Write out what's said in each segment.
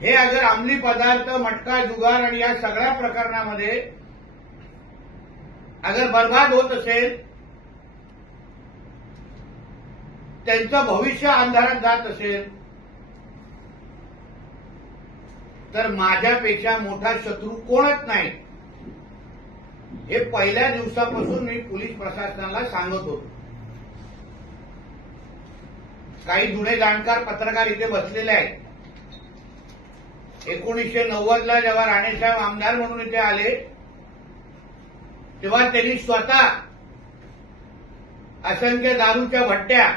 हे अगर अंमली पदार्थ मटका जुगार आणि या सगळ्या प्रकरणामध्ये अगर बर्बाद होत असेल त्यांचं भविष्य अंधारात जात असेल तर माझ्यापेक्षा मोठा शत्रू कोणच नाही. हे पहिल्या दिवसापासून मी पोलीस प्रशासनाला सांगत होतो. काही जुने जाणकार पत्रकार इथे बसलेले आहेत. एकोणीसशे नव्वदला जेव्हा राणेसाहेब आमदार म्हणून इथे आले तेव्हा त्यांनी स्वतः असंख्य दारूच्या भट्ट्या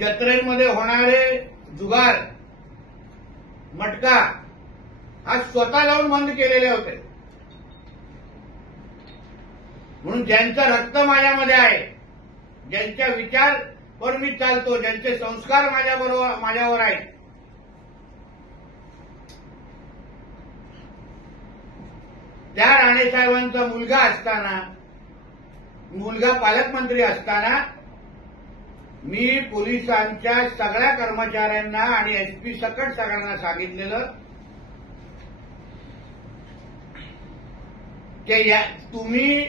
जत्रेमध्ये होणारे जुगार मटका हा स्वतः लावून बंद केलेले होते. म्हणून ज्यांचं रक्त माझ्यामध्ये आहे ज्यांच्या विचारवर मी चालतो ज्यांचे संस्कार माझ्याबरोबर माझ्यावर आहेत त्या राणेसाहेबांचा मुलगा असताना मुलगा पालकमंत्री असताना मी पोलिसांच्या सगळ्या कर्मचाऱ्यांना आणि एसपी सकट सगळ्यांना सांगितलेलं की या तुम्ही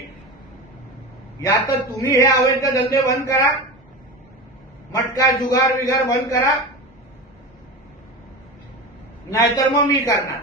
या तर तुम्ही हे अवैध धंदे बंद करा मटका जुगार विगार बंद करा नाहीतर मग मी करणार.